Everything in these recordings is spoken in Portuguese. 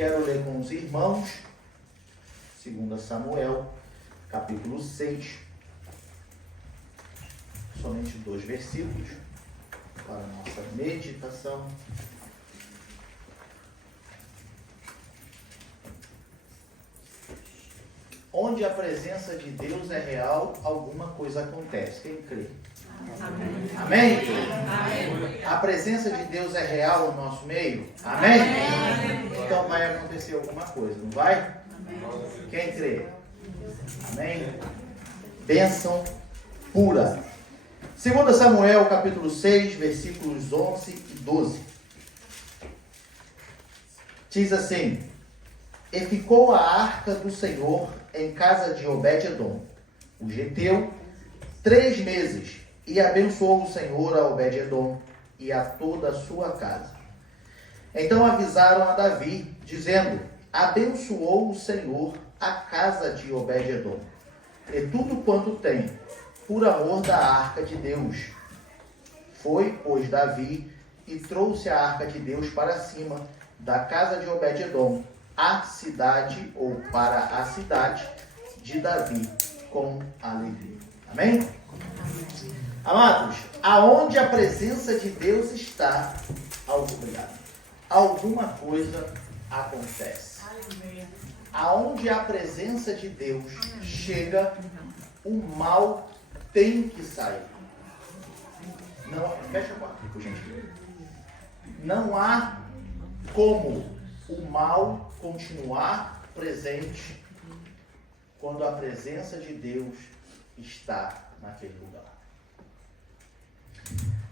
Quero ler com os irmãos, 2 Samuel, capítulo 6, somente 2 versículos, para a nossa meditação. Onde a presença de Deus é real, alguma coisa acontece. Quem crê? Amém. Amém? Amém. A presença de Deus é real no nosso meio? Amém? Amém. Então vai acontecer alguma coisa, não vai? Amém. Quem crê? Amém? Bênção pura. 2 Samuel, capítulo 6, versículos 11 e 12. Diz assim: E ficou a arca do Senhor em casa de Obed-edom, o geteu, 3 meses, e abençoou o Senhor a Obed-edom e a toda a sua casa. Então avisaram a Davi, dizendo: Abençoou o Senhor a casa de Obed-edom, e tudo quanto tem, por amor da arca de Deus. Foi, pois, Davi e trouxe a arca de Deus para cima da casa de Obed-edom, a cidade, ou para a cidade de Davi, com alegria. Amém? Amados, aonde a presença de Deus está, alguma coisa acontece. Aonde a presença de Deus chega, o mal tem que sair. Não, fecha a porta, por gentileza. Não há como o mal continuar presente quando a presença de Deus está naquele lugar.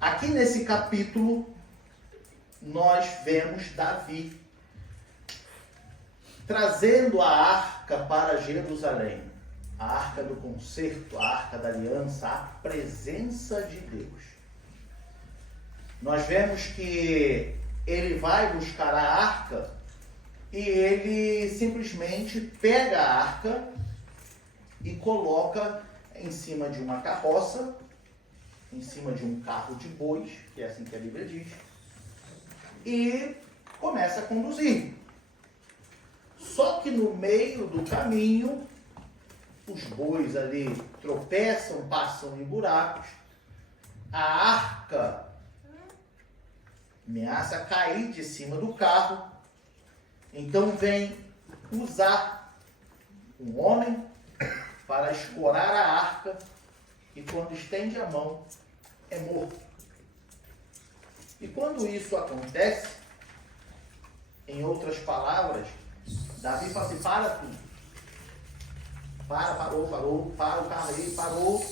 Aqui nesse capítulo, nós vemos Davi trazendo a arca para Jerusalém. A arca do concerto, a arca da aliança, a presença de Deus. Nós vemos que ele vai buscar a arca e ele simplesmente pega a arca e coloca em cima de uma carroça, em cima de um carro de bois, que é assim que a Bíblia diz, e começa a conduzir. Só que no meio do caminho, os bois ali tropeçam, passam em buracos, a arca ameaça cair de cima do carro. Então vem usar um homem para escorar a arca, e quando estende a mão, é morto. E quando isso acontece, em outras palavras, Davi fala assim: para tudo. Parou, para o carro aí, parou.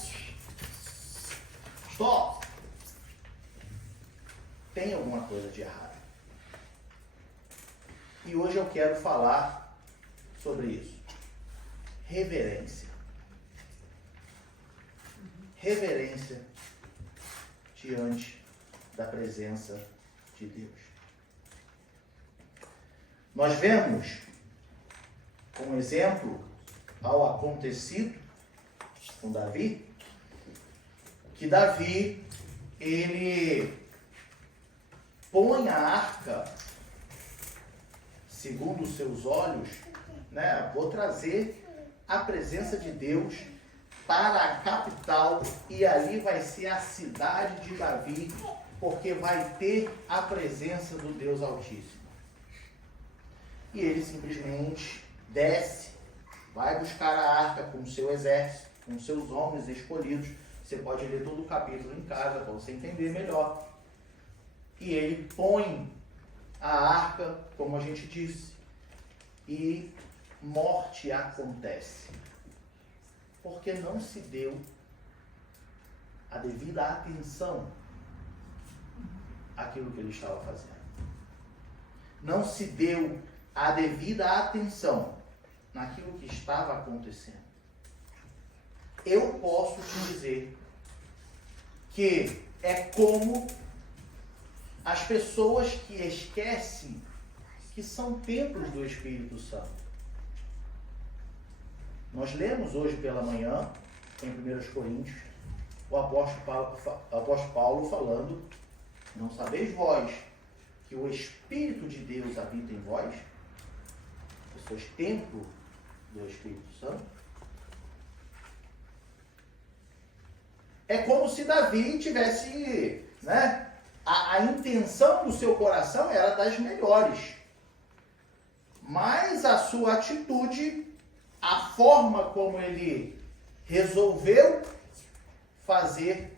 Stop. Tem alguma coisa de errado. E hoje eu quero falar sobre isso. Reverência. Reverência diante da presença de Deus. Nós vemos, como exemplo, ao acontecido com Davi, que Davi, ele põe a arca segundo os seus olhos, né? Vou trazer a presença de Deus para a capital, e ali vai ser a cidade de Davi, porque vai ter a presença do Deus Altíssimo. E ele simplesmente desce, vai buscar a arca com o seu exército, com seus homens escolhidos. Você pode ler todo o capítulo em casa para você entender melhor. E ele põe a arca, como a gente disse, e morte acontece. Porque não se deu a devida atenção àquilo que ele estava fazendo. Não se deu a devida atenção naquilo que estava acontecendo. Eu posso te dizer que é como as pessoas que esquecem que são templos do Espírito Santo. Nós lemos hoje pela manhã, em 1 Coríntios, o apóstolo Paulo falando: não sabeis vós que o Espírito de Deus habita em vós? pessoas templo do Espírito Santo. É como se Davi tivesse, né, a intenção do seu coração era das melhores. Mas a sua atitude, a forma como ele resolveu fazer,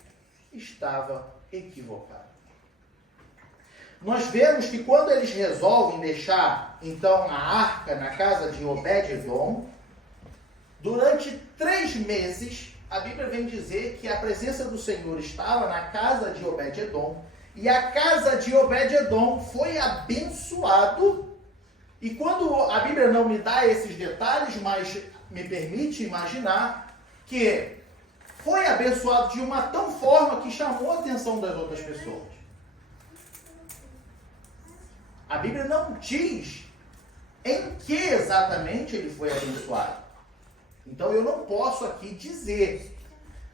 estava equivocada. Nós vemos que quando eles resolvem deixar, então, a arca na casa de Obed-edom, durante 3 meses, a Bíblia vem dizer que a presença do Senhor estava na casa de Obed-edom, e a casa de Obed-edom foi abençoado. E quando a Bíblia não me dá esses detalhes, mas me permite imaginar que foi abençoado de uma tão forma que chamou a atenção das outras pessoas. A Bíblia não diz em que exatamente ele foi abençoado. Então eu não posso aqui dizer.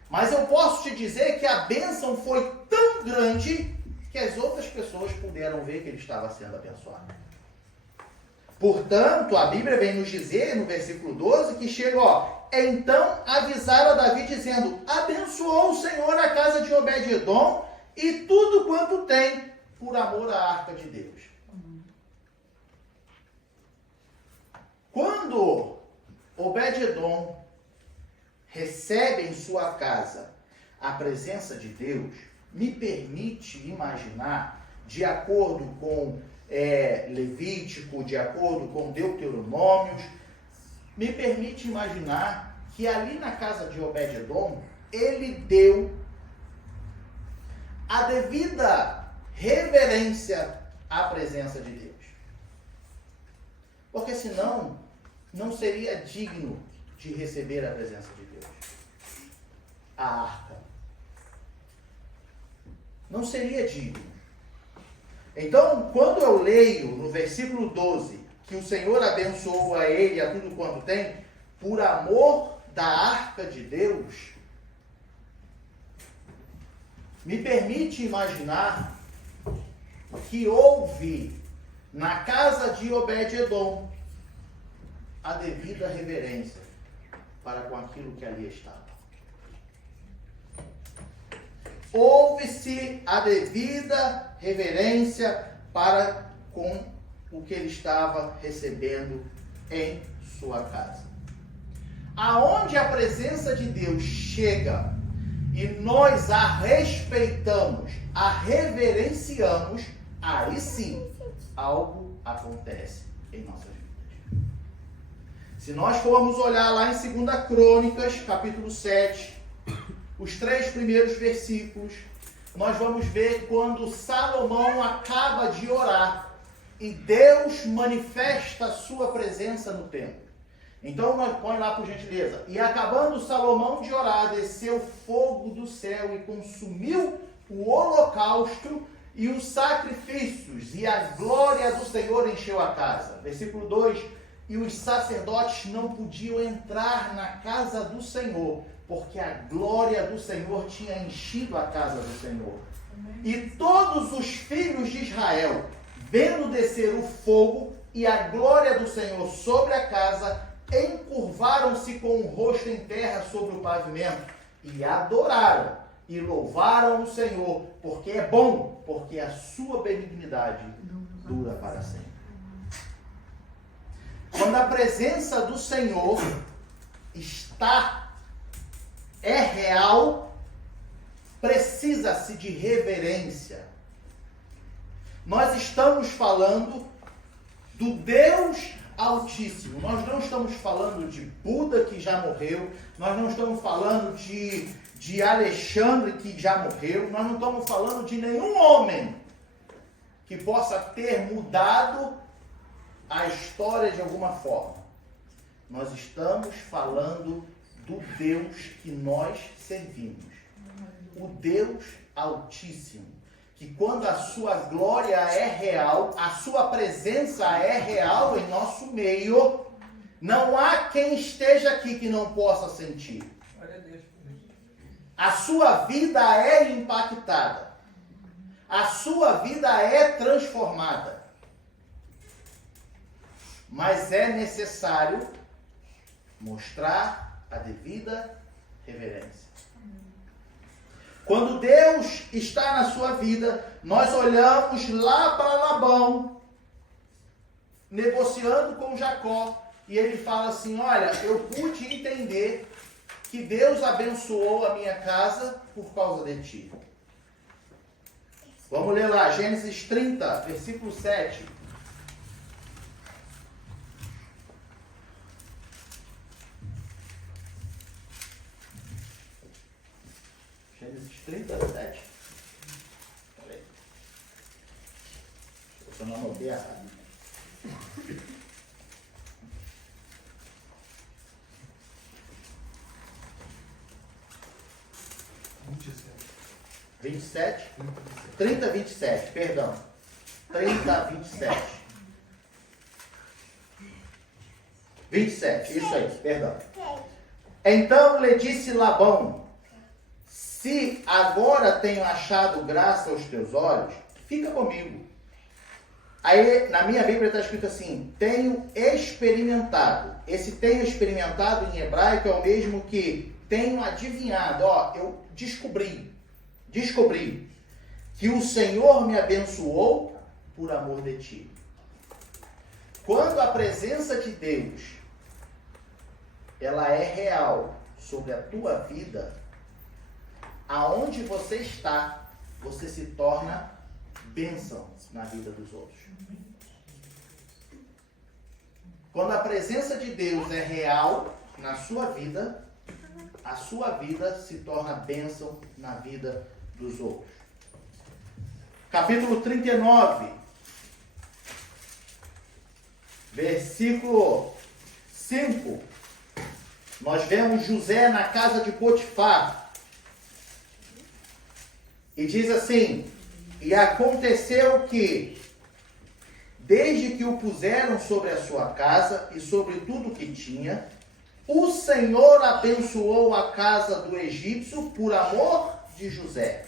Mas eu posso te dizer que a bênção foi tão grande que as outras pessoas puderam ver que ele estava sendo abençoado. Portanto, a Bíblia vem nos dizer, no versículo 12, que chega, então avisaram a Davi dizendo, abençoou o Senhor a casa de Obed-edom e tudo quanto tem, por amor à arca de Deus. Quando Obed-edom recebe em sua casa a presença de Deus, me permite imaginar, de acordo com Levítico, de acordo com Deuteronômios, me permite imaginar que ali na casa de Obed-edom, ele deu a devida reverência à presença de Deus. Porque senão, não seria digno de receber a presença de Deus. A arca. Não seria digno. Então, quando eu leio no versículo 12, que o Senhor abençoou a ele e a tudo quanto tem, por amor da arca de Deus, me permite imaginar que houve na casa de Obed-edom a devida reverência para com aquilo que ali estava. Houve-se a devida reverência para com o que ele estava recebendo em sua casa. Aonde a presença de Deus chega e nós a respeitamos, a reverenciamos, aí sim algo acontece em nossas vidas. Se nós formos olhar lá em 2 Crônicas, capítulo 7, os 3 primeiros versículos, nós vamos ver quando Salomão acaba de orar e Deus manifesta a sua presença no templo. Então, põe lá por gentileza. E acabando Salomão de orar, desceu fogo do céu e consumiu o holocausto e os sacrifícios, e a glória do Senhor encheu a casa. Versículo 2, e os sacerdotes não podiam entrar na casa do Senhor, porque a glória do Senhor tinha enchido a casa do Senhor. E todos os filhos de Israel, vendo descer o fogo e a glória do Senhor sobre a casa, encurvaram-se com o rosto em terra sobre o pavimento, e adoraram, e louvaram o Senhor, porque é bom, porque a sua benignidade dura para sempre. Quando a presença do Senhor é real, precisa-se de reverência. Nós estamos falando do Deus Altíssimo. Nós não estamos falando de Buda, que já morreu. Nós não estamos falando de Alexandre, que já morreu. Nós não estamos falando de nenhum homem que possa ter mudado a história de alguma forma. Nós estamos falando do Deus que nós servimos. O Deus Altíssimo. Que quando a sua glória é real, a sua presença é real em nosso meio, não há quem esteja aqui que não possa sentir. A sua vida é impactada. A sua vida é transformada. mas é necessário mostrar a devida reverência. Quando Deus está na sua vida, nós olhamos lá para Labão, negociando com Jacó, e ele fala assim: olha, eu pude entender que Deus abençoou a minha casa por causa de ti. Vamos ler lá, Gênesis 30, versículo 7. Gênesis 37. Peraí. Eu não anotei errado. Vinte 27. 30, 27, perdão. 30, 27. 27, isso aí, perdão. Então lhe disse Labão: se agora tenho achado graça aos teus olhos, fica comigo. Aí na minha Bíblia está escrito assim: tenho experimentado. Esse tenho experimentado em hebraico é o mesmo que tenho adivinhado. Ó, eu descobri que o Senhor me abençoou por amor de ti. Quando a presença de Deus ela é real sobre a tua vida, aonde você está, você se torna bênção na vida dos outros. Quando a presença de Deus é real na sua vida, a sua vida se torna bênção na vida dos outros. Capítulo 39, versículo 5. Nós vemos José na casa de Potifar. E diz assim: e aconteceu que, desde que o puseram sobre a sua casa e sobre tudo que tinha, o Senhor abençoou a casa do egípcio por amor de José.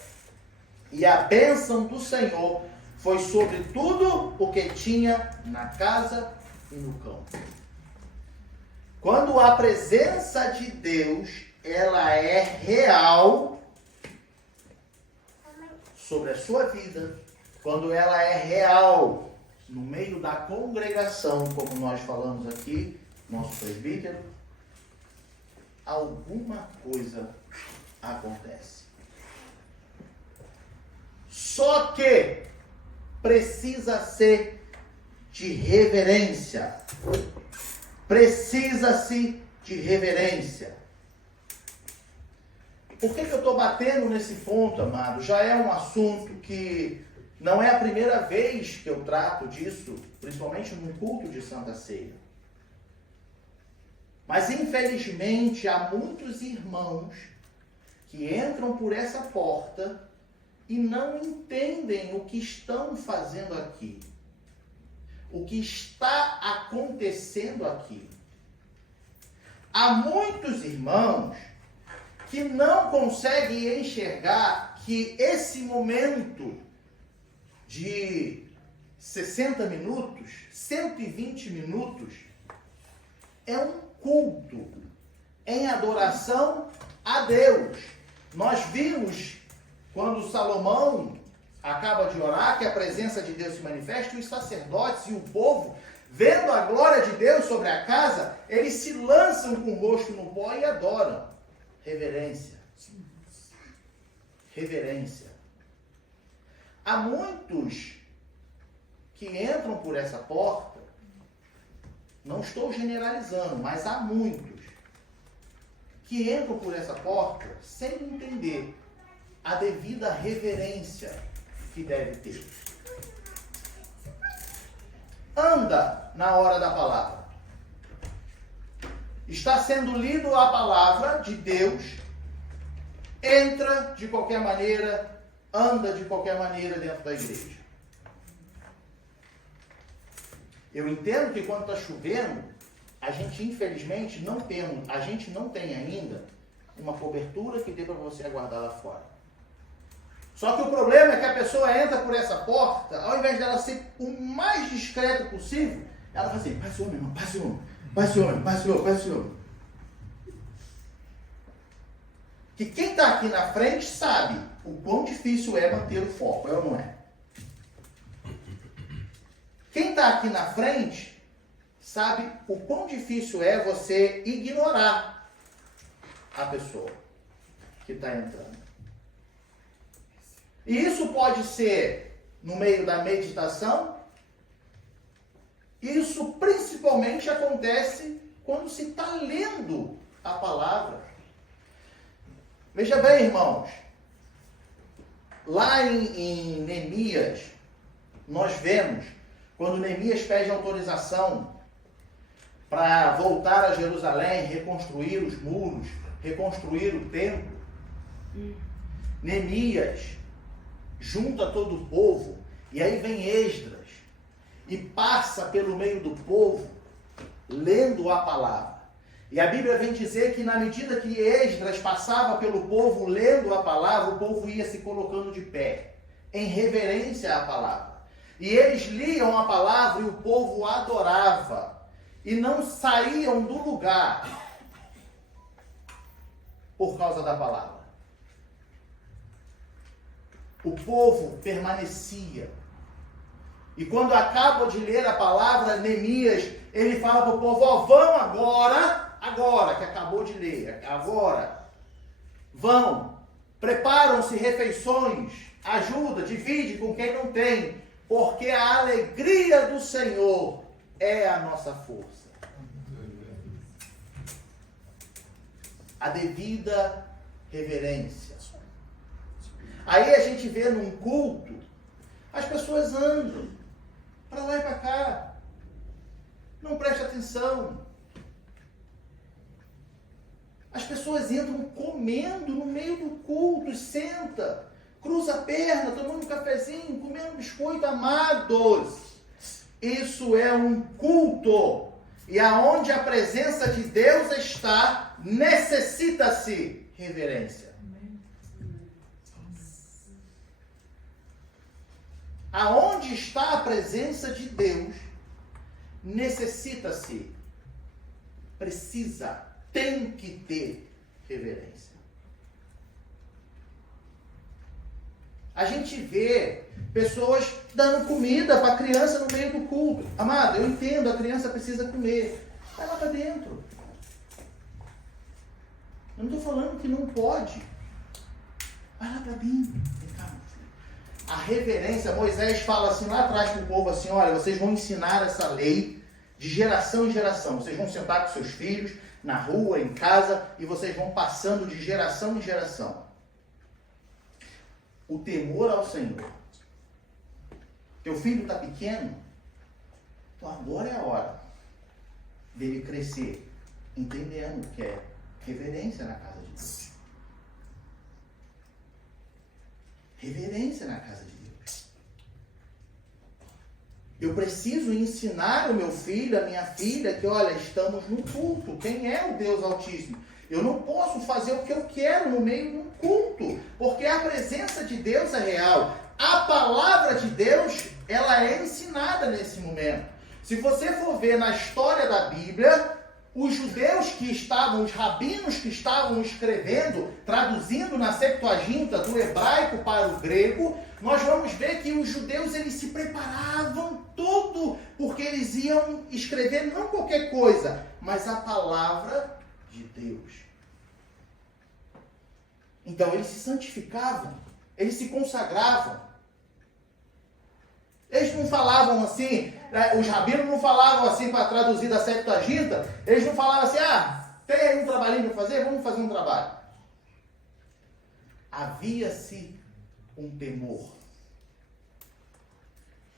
E a bênção do Senhor foi sobre tudo o que tinha na casa e no campo. Quando a presença de Deus ela é real sobre a sua vida, quando ela é real no meio da congregação, como nós falamos aqui, nosso presbítero, alguma coisa acontece. Só que precisa ser de reverência. Precisa-se de reverência. Por que eu estou batendo nesse ponto, amado? Já é um assunto que não é a primeira vez que eu trato disso, principalmente no culto de Santa Ceia. Mas, infelizmente, há muitos irmãos que entram por essa porta e não entendem o que estão fazendo aqui. O que está acontecendo aqui. Há muitos irmãos que não conseguem enxergar que esse momento de 60 minutos, 120 minutos, é um culto em adoração a Deus. Nós vimos, quando Salomão acaba de orar, que a presença de Deus se manifesta, e os sacerdotes e o povo, vendo a glória de Deus sobre a casa, eles se lançam com o rosto no pó e adoram. Reverência. Reverência. Há muitos que entram por essa porta, não estou generalizando, mas há muitos que entram por essa porta sem entender a devida reverência que deve ter. Anda na hora da palavra. Está sendo lido a palavra de Deus, entra de qualquer maneira, anda de qualquer maneira dentro da igreja. Eu entendo que quando está chovendo, a gente infelizmente não tem ainda uma cobertura que dê para você aguardar lá fora. Só que o problema é que a pessoa entra por essa porta, ao invés dela ser o mais discreto possível, Ela fala assim, Pai Senhor, meu irmão, Pai Senhor, Pai Senhor, Pai Senhor, Pai Senhor. Que quem está aqui na frente sabe o quão difícil é manter o foco, é ou não é? Quem está aqui na frente sabe o quão difícil é você ignorar a pessoa que está entrando. E isso pode ser no meio da meditação. Isso principalmente acontece quando se está lendo a palavra. Veja bem, irmãos, lá em Neemias, nós vemos, quando Neemias pede autorização para voltar a Jerusalém, reconstruir os muros, reconstruir o templo, Neemias junta todo o povo, e aí vem Esdras, e passa pelo meio do povo, lendo a palavra. E a Bíblia vem dizer que na medida que Esdras passava pelo povo lendo a palavra, o povo ia se colocando de pé, em reverência à palavra. E eles liam a palavra e o povo adorava. E não saíam do lugar por causa da palavra. O povo permanecia. E quando acaba de ler a palavra, Neemias, ele fala para o povo, ó, vão agora que acabou de ler, agora, vão, preparam-se refeições, ajuda, divide com quem não tem, porque a alegria do Senhor é a nossa força. A devida reverência. Aí a gente vê num culto, as pessoas andam para lá e para cá, não presta atenção. As pessoas entram comendo no meio do culto, senta, cruza a perna, tomando um cafezinho, comendo biscoito. Amados, isso é um culto. E aonde a presença de Deus está, necessita-se reverência. Aonde está a presença de Deus, necessita-se, precisa, tem que ter reverência. A gente vê pessoas dando comida para a criança no meio do culto. Amado, eu entendo, a criança precisa comer. Vai lá para dentro. Eu não estou falando que não pode. Vai lá para dentro. Vem cá, meu filho. A reverência, Moisés fala assim lá atrás para o povo assim, olha, vocês vão ensinar essa lei de geração em geração. Vocês vão sentar com seus filhos na rua, em casa, e vocês vão passando de geração em geração. O temor ao Senhor. Teu filho está pequeno? Então agora é a hora dele crescer, entendendo que é reverência na casa de Deus. Reverência na casa de Deus. Eu preciso ensinar o meu filho, a minha filha, que olha, estamos num culto. Quem é o Deus Altíssimo? Eu não posso fazer o que eu quero no meio de um culto, porque a presença de Deus é real. A palavra de Deus, ela é ensinada nesse momento. Se você for ver na história da Bíblia, os judeus que estavam, os rabinos que estavam escrevendo, traduzindo na Septuaginta do hebraico para o grego, nós vamos ver que os judeus eles se preparavam tudo, porque eles iam escrever não qualquer coisa, mas a palavra de Deus. Então eles se santificavam, eles se consagravam. Eles não falavam assim, os rabinos não falavam assim para traduzir da Septuaginta, eles não falavam assim, tem aí um trabalhinho para fazer, vamos fazer um trabalho. Havia-se um temor,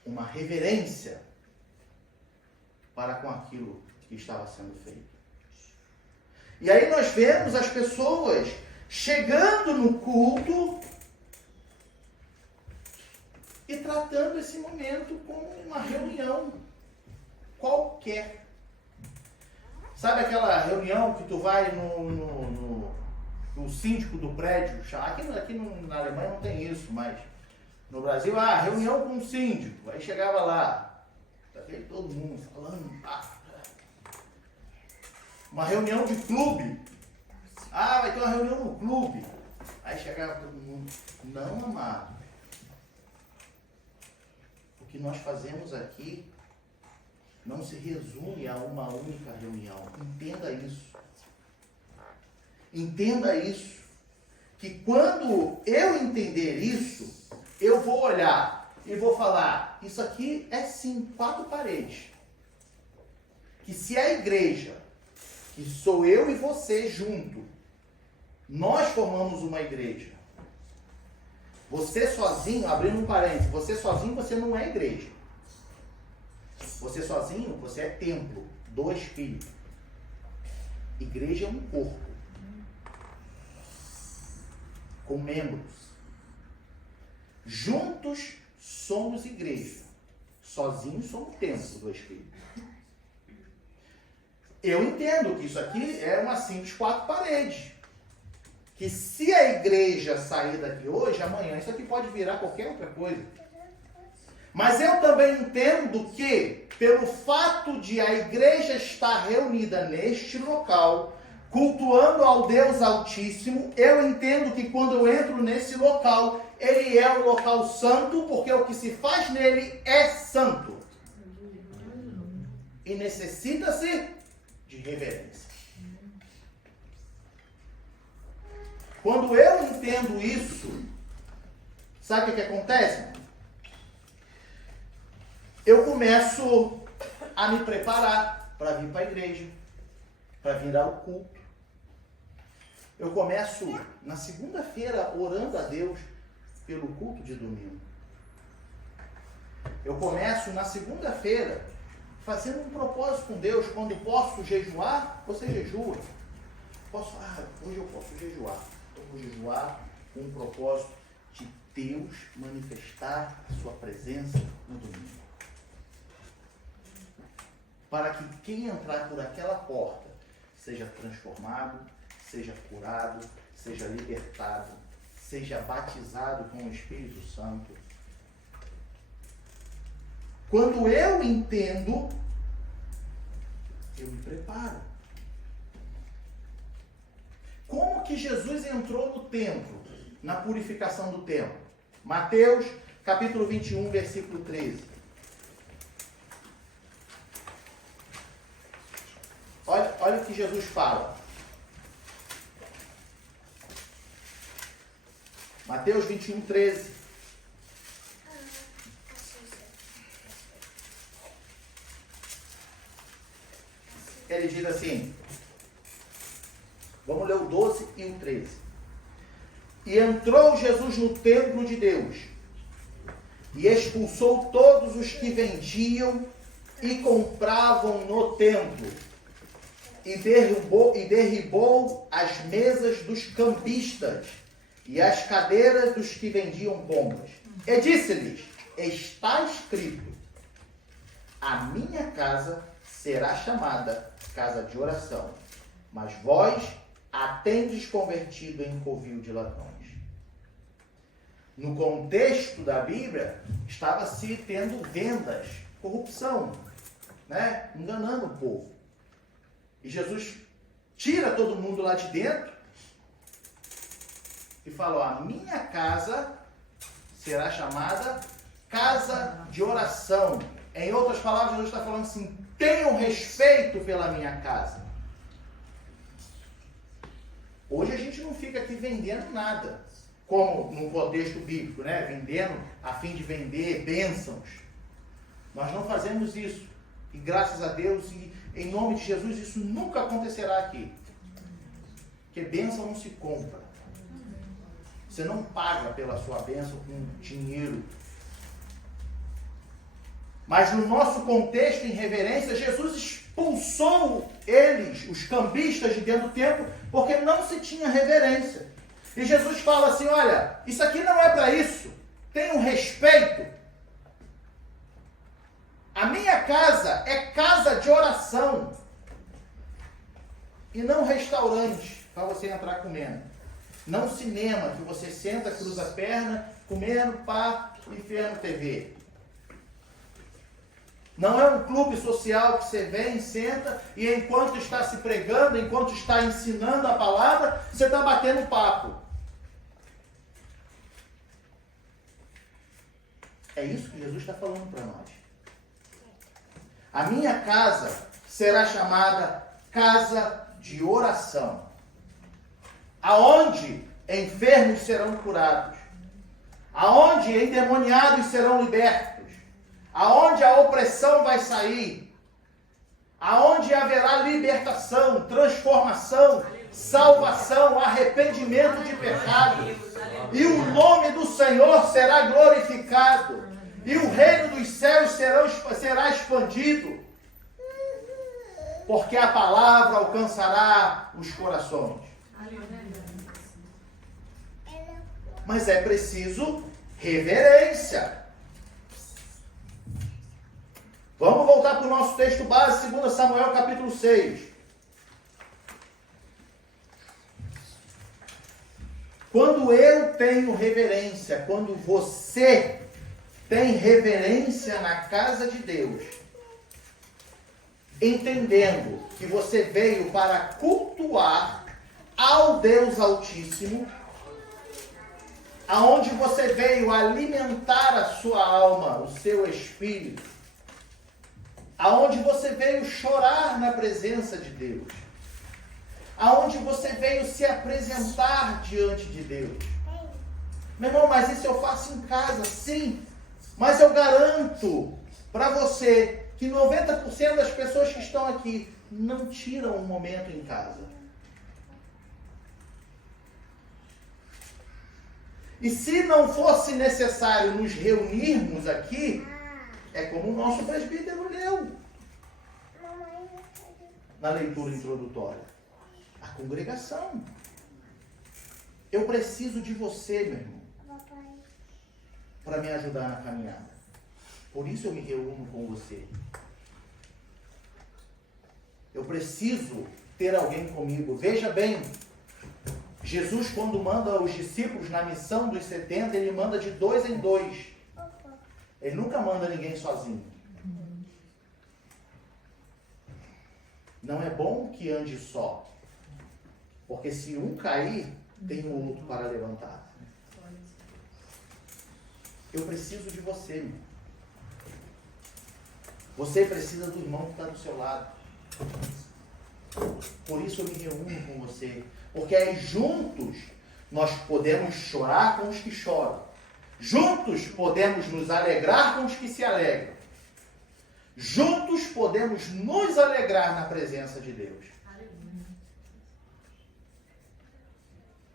uma reverência para com aquilo que estava sendo feito. E aí nós vemos as pessoas chegando no culto e tratando esse momento como uma reunião qualquer. Sabe aquela reunião que tu vai no síndico do prédio? Aqui na Alemanha não tem isso, mas no Brasil, reunião com o síndico. Aí chegava lá, aquele todo mundo falando. Uma reunião de clube. Vai ter uma reunião no clube. Aí chegava todo mundo. Não, amado. O que nós fazemos aqui não se resume a uma única reunião. Entenda isso. Entenda isso. Que quando eu entender isso, eu vou olhar e vou falar, isso aqui é sim 4 paredes. Que se a igreja, que sou eu e você junto, nós formamos uma igreja. Você sozinho, abrindo um parênteses, você sozinho você não é igreja. Você sozinho, você é templo do Espírito. Igreja é um corpo. Com membros. Juntos somos igreja. Sozinhos somos templo do Espírito. Eu entendo que isso aqui é uma simples 4 paredes. Que se a igreja sair daqui hoje, amanhã isso aqui pode virar qualquer outra coisa. Mas eu também entendo que, pelo fato de a igreja estar reunida neste local, cultuando ao Deus Altíssimo, eu entendo que quando eu entro nesse local, ele é um local santo, porque o que se faz nele é santo. E necessita-se de reverência. Quando eu entendo isso, sabe o que acontece? Eu começo a me preparar para vir para a igreja, para vir ao culto. Eu começo na segunda-feira orando a Deus pelo culto de domingo. Eu começo na segunda-feira fazendo um propósito com Deus. Quando posso jejuar, você jejua. Hoje eu posso jejuar. Eu vou jejuar com um propósito de Deus manifestar a sua presença no domingo. Para que quem entrar por aquela porta seja transformado, seja curado, seja libertado, seja batizado com o Espírito Santo. Quando eu entendo, eu me preparo. Como que Jesus entrou no templo, na purificação do templo? Mateus, capítulo 21, versículo 13. Olha o que Jesus fala. Mateus 21, 13. Ele diz assim, vamos ler o 12 e o 13. E entrou Jesus no templo de Deus, e expulsou todos os que vendiam e compravam no templo, e derribou as mesas dos cambistas e as cadeiras dos que vendiam pombas. E disse-lhes, está escrito, a minha casa será chamada casa de oração, mas vós a tendes convertido em covil de ladrões. No contexto da Bíblia, estava se tendo vendas, corrupção, né? Enganando o povo. E Jesus tira todo mundo lá de dentro e falou, a minha casa será chamada casa de oração. Em outras palavras, Jesus está falando assim, tenham respeito pela minha casa. Hoje a gente não fica aqui vendendo nada, como no contexto bíblico, né? Vendendo a fim de vender bênçãos. Nós não fazemos isso. E graças a Deus, e em nome de Jesus, isso nunca acontecerá aqui. Porque bênção não se compra. Você não paga pela sua bênção com dinheiro. Mas no nosso contexto em reverência, Jesus expulsou eles, os cambistas de dentro do templo, porque não se tinha reverência. E Jesus fala assim, olha, isso aqui não é para isso. Tenham respeito. A minha casa é casa de oração. E não restaurante, para você entrar comendo. Não cinema, que você senta, cruza a perna, comendo, pá, e vendo TV. Não é um clube social que você vem, senta e enquanto está se pregando, enquanto está ensinando a palavra, você está batendo papo. É isso que Jesus está falando para nós. A minha casa será chamada casa de oração, aonde enfermos serão curados, aonde endemoniados serão libertos, aonde a opressão vai sair, aonde haverá libertação, transformação, salvação, arrependimento de pecados, e o nome do Senhor será glorificado, e o reino dos céus será expandido, porque a palavra alcançará os corações. Mas é preciso reverência. Vamos voltar para o nosso texto base, 2 Samuel capítulo 6. Quando eu tenho reverência, quando você tem reverência na casa de Deus, entendendo que você veio para cultuar ao Deus Altíssimo, aonde você veio alimentar a sua alma, o seu espírito, aonde você veio chorar na presença de Deus, aonde você veio se apresentar diante de Deus. Meu irmão, mas isso eu faço em casa, sim, mas eu garanto para você que 90% das pessoas que estão aqui não tiram um momento em casa. E se não fosse necessário nos reunirmos aqui, é como o nosso presbítero leu na leitura introdutória. A congregação. Eu preciso de você, meu irmão, para me ajudar na caminhada. Por isso eu me reúno com você. Eu preciso ter alguém comigo. Veja bem, Jesus, quando manda os discípulos na missão dos 70, ele manda de 2 em 2. Ele nunca manda ninguém sozinho. Não é bom que ande só. Porque se um cair, tem um outro para levantar. Eu preciso de você, irmão. Você precisa do irmão que está do seu lado. Por isso eu me reúno com você. Porque aí juntos nós podemos chorar com os que choram. Juntos podemos nos alegrar com os que se alegram. Juntos podemos nos alegrar na presença de Deus.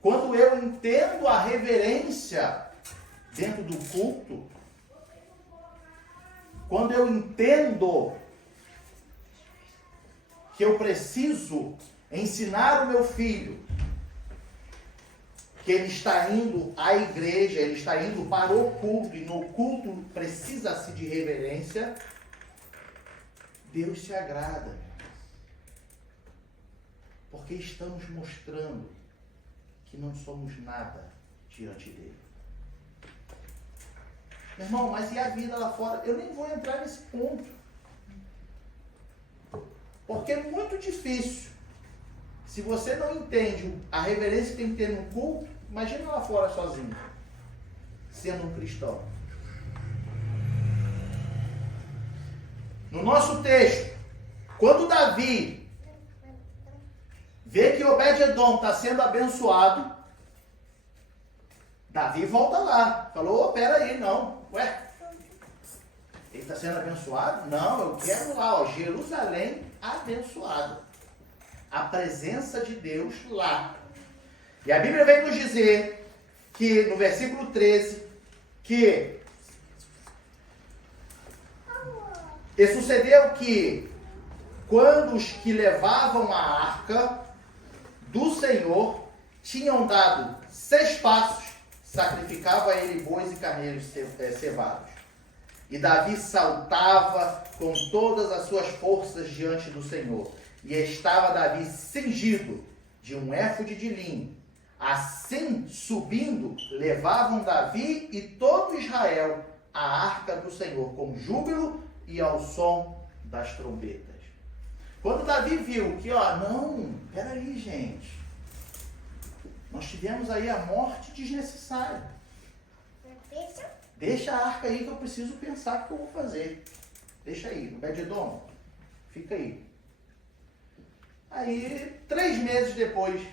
Quando eu entendo a reverência dentro do culto, quando eu entendo que eu preciso ensinar o meu filho que ele está indo à igreja, ele está indo para o culto, e no culto precisa-se de reverência, Deus se agrada. Porque estamos mostrando que não somos nada diante dele. Meu irmão, mas e a vida lá fora? Eu nem vou entrar nesse ponto. Porque é muito difícil. Se você não entende a reverência que tem que ter no culto, imagina lá fora sozinho, sendo um cristão. No nosso texto, quando Davi vê que Obed-Edom está sendo abençoado, Davi volta lá. Falou, peraí, não. Ué, ele está sendo abençoado? Não, eu quero lá, ó, Jerusalém abençoado. A presença de Deus lá. E a Bíblia vem nos dizer que, no versículo 13, que e sucedeu que, quando os que levavam a arca do Senhor tinham dado 6 passos, sacrificava a ele bois e carneiros cevados. E Davi saltava com todas as suas forças diante do Senhor. E estava Davi cingido de um éfode de linho. Assim, subindo, levavam Davi e todo Israel a arca do Senhor com júbilo e ao som das trombetas. Quando Davi viu que, não, peraí, gente, nós tivemos aí a morte desnecessária. Deixa a arca aí que eu preciso pensar o que eu vou fazer. Deixa aí, Obed-edom, fica aí. Aí, 3 meses depois,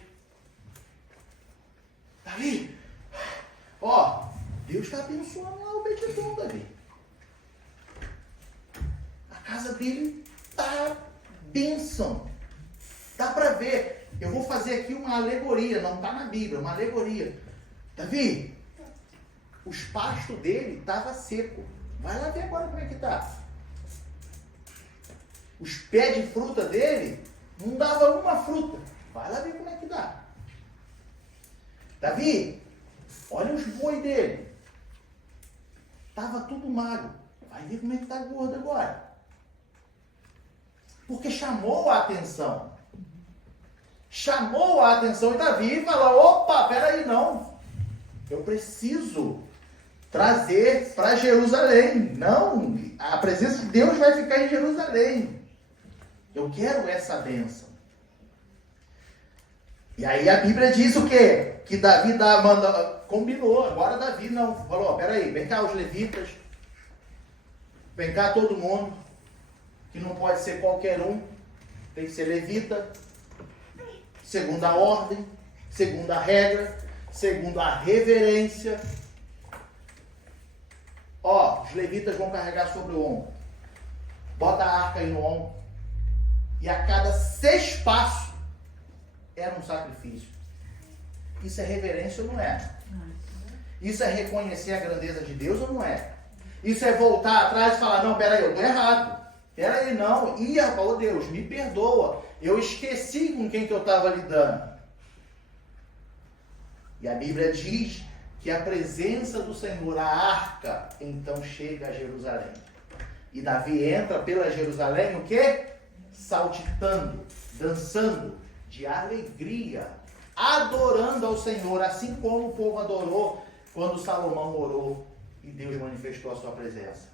Davi, Deus está abençoando lá o Obed-edom, Davi. A casa dele está bênção. Dá para ver. Eu vou fazer aqui uma alegoria, não está na Bíblia, uma alegoria. Davi, os pastos dele estavam secos. Vai lá ver agora como é que está. Os pés de fruta dele não dava uma fruta. Vai lá ver como é que dá. Davi, olha os boi dele. Estava tudo magro. Vai ver como é que está gordo agora. Porque chamou a atenção. Chamou a atenção. E Davi falou, opa, peraí, não. Eu preciso trazer para Jerusalém. Não, a presença de Deus vai ficar em Jerusalém. Eu quero essa bênção. E aí a Bíblia diz o quê? Que Davi combinou. Agora Davi não. Falou, peraí, vem cá os levitas. Vem cá todo mundo. Que não pode ser qualquer um. Tem que ser levita. Segundo a ordem. Segundo a regra. Segundo a reverência. Os levitas vão carregar sobre o ombro. Bota a arca aí no ombro. E a cada 6 passos era um sacrifício. Isso é reverência ou não é? Isso é reconhecer a grandeza de Deus ou não é? Isso é voltar atrás e falar, não, peraí, eu estou errado. Peraí, não. Deus, me perdoa. Eu esqueci com quem que eu estava lidando. E a Bíblia diz que a presença do Senhor, a arca, então chega a Jerusalém. E Davi entra pela Jerusalém, o quê? Saltitando, dançando, de alegria, adorando ao Senhor, assim como o povo adorou quando Salomão orou e Deus manifestou a sua presença.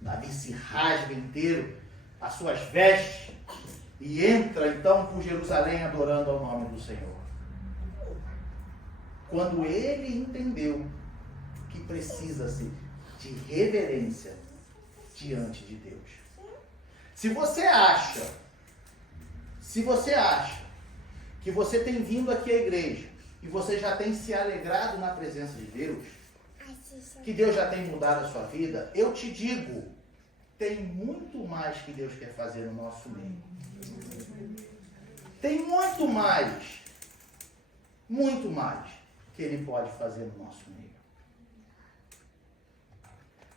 Davi se rasga inteiro as suas vestes e entra então por Jerusalém adorando ao nome do Senhor. Quando ele entendeu que precisa-se de reverência diante de Deus. Se você acha que você tem vindo aqui à igreja e você já tem se alegrado na presença de Deus, que Deus já tem mudado a sua vida, eu te digo, tem muito mais que Deus quer fazer no nosso meio. Tem muito mais que Ele pode fazer no nosso meio.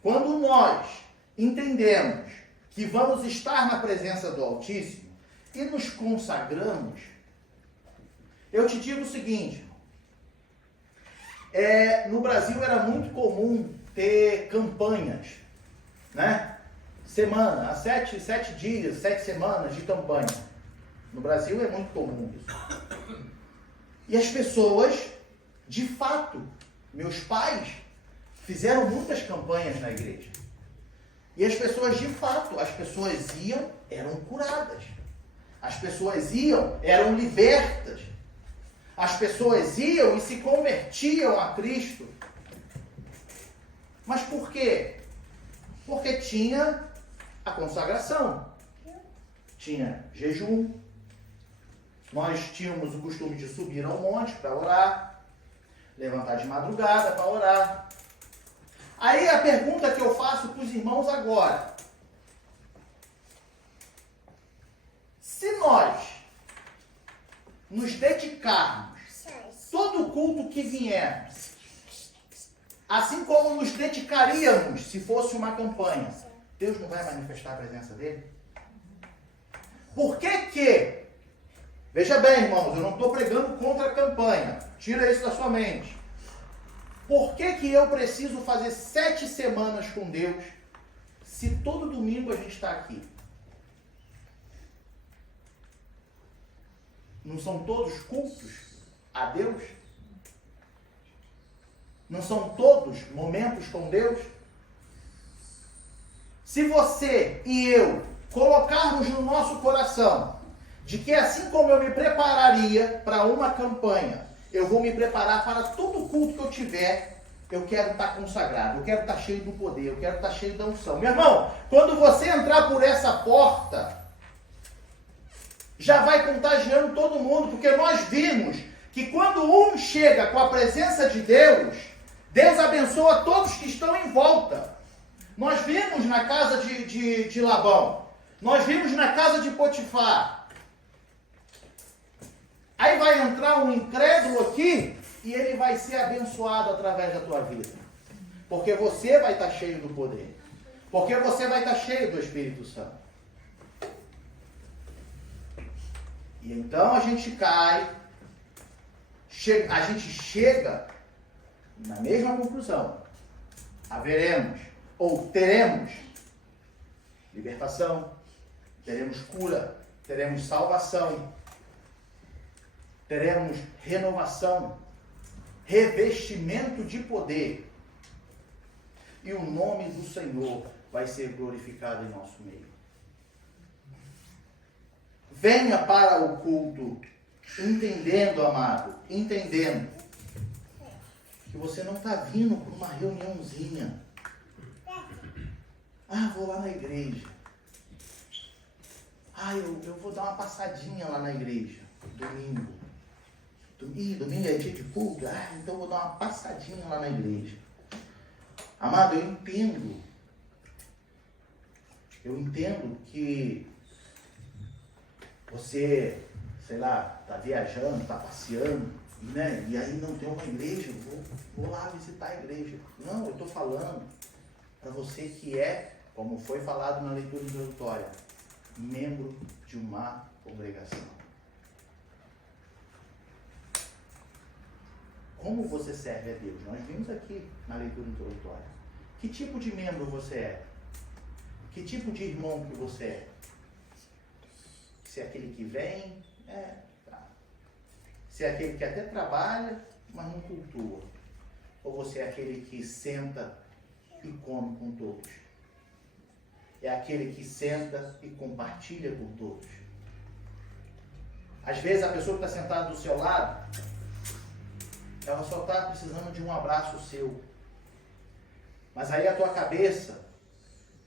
Quando nós entendemos que vamos estar na presença do Altíssimo e nos consagramos, eu te digo o seguinte, no Brasil era muito comum ter campanhas, né? Semana, há 7 dias, 7 semanas de campanha. No Brasil é muito comum isso. E as pessoas, de fato, meus pais fizeram muitas campanhas na igreja. E as pessoas, de fato, iam, eram curadas. As pessoas iam, eram libertas. As pessoas iam e se convertiam a Cristo. Mas por quê? Porque tinha a consagração. Tinha jejum. Nós tínhamos o costume de subir ao monte para orar. Levantar de madrugada para orar. Aí a pergunta que eu faço para os irmãos agora. Se nós nos dedicarmos todo o culto que viermos, assim como nos dedicaríamos se fosse uma campanha, Deus não vai manifestar a presença dele? Por que? Veja bem, irmãos, eu não estou pregando contra a campanha. Tira isso da sua mente. Por que eu preciso fazer 7 semanas com Deus se todo domingo a gente está aqui? Não são todos cultos a Deus? Não são todos momentos com Deus? Se você e eu colocarmos no nosso coração de que assim como eu me prepararia para uma campanha, eu vou me preparar para todo culto que eu tiver, eu quero estar consagrado, eu quero estar cheio do poder, eu quero estar cheio da unção. Meu irmão, quando você entrar por essa porta, já vai contagiando todo mundo, porque nós vimos que quando um chega com a presença de Deus, Deus abençoa todos que estão em volta. Nós vimos na casa de Labão, nós vimos na casa de Potifar. Aí vai entrar um incrédulo aqui e ele vai ser abençoado através da tua vida. Porque você vai estar cheio do poder. Porque você vai estar cheio do Espírito Santo. E então a gente cai, a gente chega na mesma conclusão. Haveremos, ou teremos, libertação, teremos cura, teremos salvação, teremos renovação, revestimento de poder. E o nome do Senhor vai ser glorificado em nosso meio. Venha para o culto entendendo, amado, entendendo que você não está vindo para uma reuniãozinha. Ah, vou lá na igreja. Ah, eu vou dar uma passadinha lá na igreja, domingo. Domingo é dia de culto? Ah, então eu vou dar uma passadinha lá na igreja. Amado, eu entendo que você, sei lá, está viajando, está passeando, né? E aí não tem uma igreja, vou lá visitar a igreja. Não, eu estou falando para você que é, como foi falado na leitura introdutória, membro de uma congregação. Como você serve a Deus? Nós vimos aqui na leitura introdutória. Que tipo de membro você é? Que tipo de irmão que você é? Se é aquele que vem, tá. Se é aquele que até trabalha, mas não cultua. Ou você é aquele que senta e come com todos. É aquele que senta e compartilha com todos. Às vezes a pessoa que está sentada do seu lado, ela só está precisando de um abraço seu. Mas aí a tua cabeça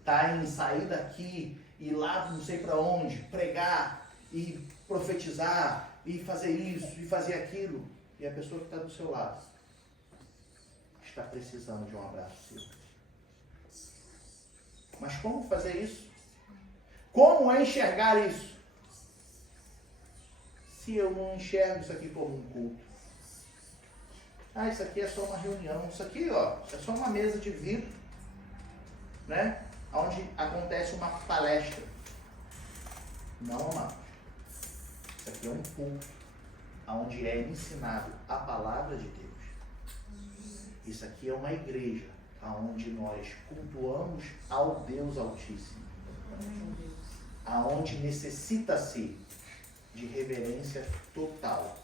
está em sair daqui, ir lá não sei para onde, pregar e profetizar e fazer isso e fazer aquilo. E a pessoa que está do seu lado está precisando de um abraço seu. Mas como fazer isso? Como enxergar isso? Se eu não enxergo isso aqui como um culto. Ah, isso aqui é só uma reunião. Isso aqui, ó, é só uma mesa de vidro, né? Onde acontece uma palestra. Não, amados. Isso aqui é um culto, onde é ensinado a palavra de Deus. Isso aqui é uma igreja, onde nós cultuamos ao Deus Altíssimo. Aonde necessita-se de reverência total.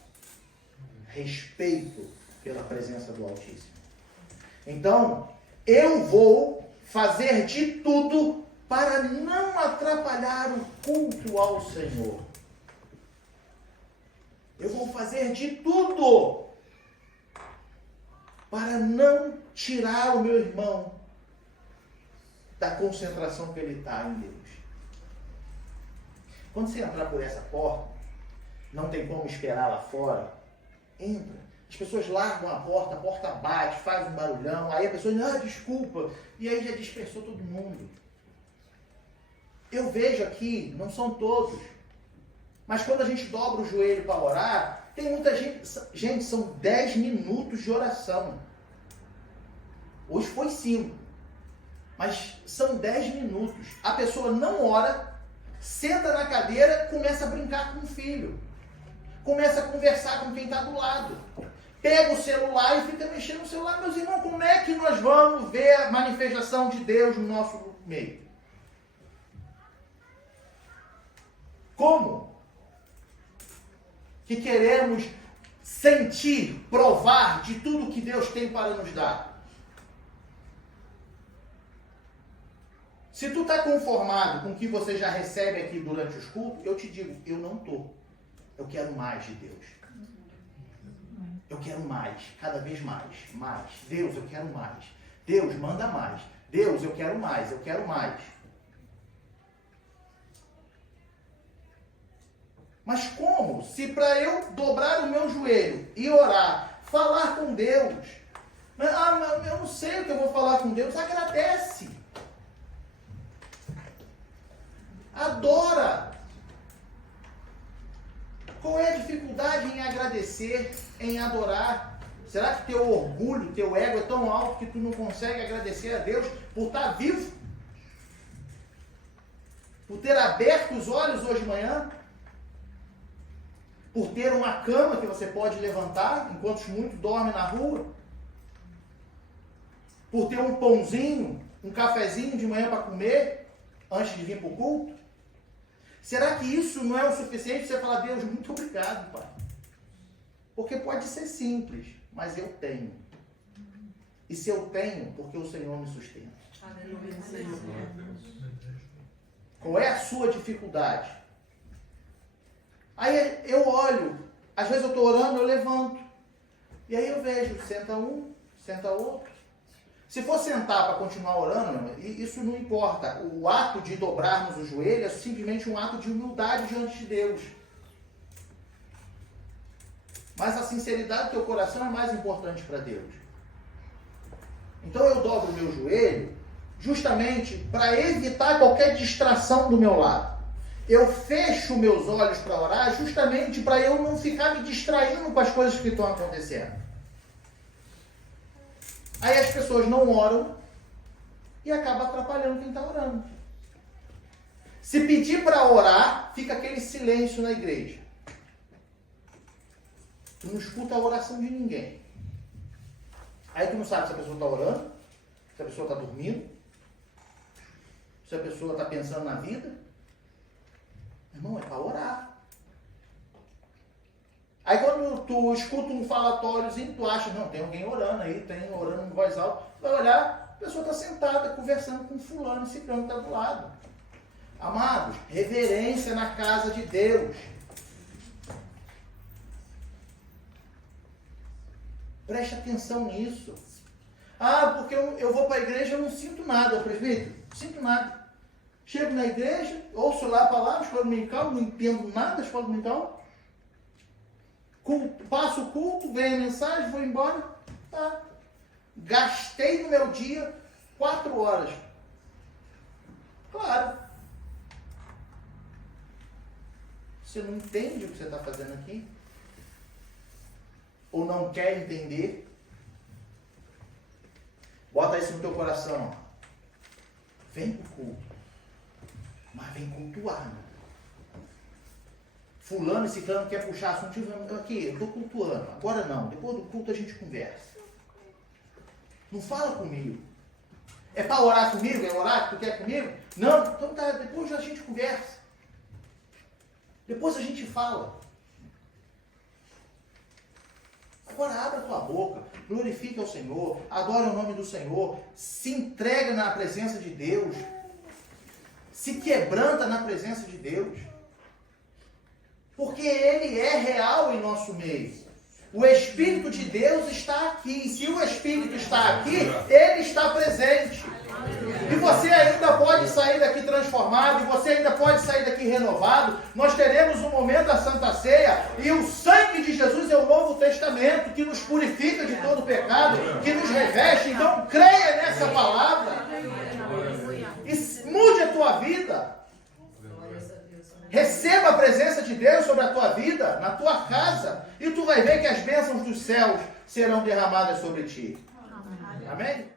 Respeito pela presença do Altíssimo. Então, eu vou fazer de tudo para não atrapalhar o culto ao Senhor. Eu vou fazer de tudo para não tirar o meu irmão da concentração que ele está em Deus. Quando você entrar por essa porta, não tem como esperar lá fora, entra. As pessoas largam a porta bate, faz um barulhão, aí a pessoa diz, desculpa, e aí já dispersou todo mundo. Eu vejo aqui, não são todos, mas quando a gente dobra o joelho para orar, tem muita gente, são 10 minutos de oração. Hoje foi 5, mas são 10 minutos. A pessoa não ora, senta na cadeira, começa a brincar com o filho, começa a conversar com quem está do lado. Pega o celular e fica mexendo no celular. Meus irmãos, como é que nós vamos ver a manifestação de Deus no nosso meio? Como? Que queremos sentir, provar de tudo que Deus tem para nos dar. Se tu está conformado com o que você já recebe aqui durante os cultos, eu te digo, eu não estou. Eu quero mais de Deus. Eu quero mais, cada vez mais, mais. Deus, eu quero mais. Deus, manda mais. Deus, eu quero mais, eu quero mais. Mas como? Se para eu dobrar o meu joelho e orar, falar com Deus, mas eu não sei o que eu vou falar com Deus, agradece. Adora. Qual é a dificuldade em agradecer, em adorar? Será que teu orgulho, teu ego é tão alto que tu não consegue agradecer a Deus por estar vivo? Por ter aberto os olhos hoje de manhã? Por ter uma cama que você pode levantar, enquanto muitos dormem na rua? Por ter um pãozinho, um cafezinho de manhã para comer, antes de vir para o culto? Será que isso não é o suficiente para você falar, Deus, muito obrigado, Pai? Porque pode ser simples, mas eu tenho. E se eu tenho, porque o Senhor me sustenta. Qual é a sua dificuldade? Aí eu olho, às vezes eu estou orando, eu levanto. E aí eu vejo, senta um, senta outro. Se for sentar para continuar orando, isso não importa. O ato de dobrarmos o joelho é simplesmente um ato de humildade diante de Deus. Mas a sinceridade do teu coração é mais importante para Deus. Então eu dobro o meu joelho justamente para evitar qualquer distração do meu lado. Eu fecho meus olhos para orar justamente para eu não ficar me distraindo com as coisas que estão acontecendo. Aí as pessoas não oram e acaba atrapalhando quem está orando. Se pedir para orar, fica aquele silêncio na igreja. Tu não escuta a oração de ninguém. Aí tu não sabe se a pessoa está orando, se a pessoa está dormindo, se a pessoa está pensando na vida. Irmão, é para orar. Aí quando tu escuta um falatóriozinho, tu acha, não, tem alguém orando aí, tem orando em voz alta. Tu vai olhar, a pessoa está sentada, conversando com fulano, esse cano está do lado. Amados, reverência na casa de Deus. Preste atenção nisso. Ah, porque eu vou para a igreja e eu não sinto nada, presbítero. Não sinto nada. Chego na igreja, ouço lá a palavra, escola dominical, não entendo nada da escola dominical. Passo o culto, vem a mensagem, vou embora. Tá. Gastei no meu dia 4 horas. Claro. Você não entende o que você está fazendo aqui? Ou não quer entender? Bota isso no teu coração. Ó. Vem pro culto. Mas vem cultuar. Né? Fulano, esse cano quer puxar assunto. Aqui, eu estou cultuando. Agora não. Depois do culto a gente conversa. Não fala comigo. É para orar comigo? É orar que tu quer comigo? Não. Então tá, depois a gente conversa. Depois a gente fala. Agora abre a tua boca, glorifica ao Senhor, adora o nome do Senhor, se entrega na presença de Deus, se quebranta na presença de Deus, porque Ele é real em nosso meio. O Espírito de Deus está aqui, e se o Espírito está aqui, Ele está presente. E você ainda pode sair daqui transformado, e você ainda pode sair daqui renovado. Nós teremos um momento da Santa Ceia, e o sangue de Jesus é o Novo Testamento, que nos purifica de todo pecado, que nos reveste. Então creia nessa palavra, e mude a tua vida. Receba a presença de Deus sobre a tua vida, na tua casa, e tu vai ver que as bênçãos dos céus serão derramadas sobre ti. Amém?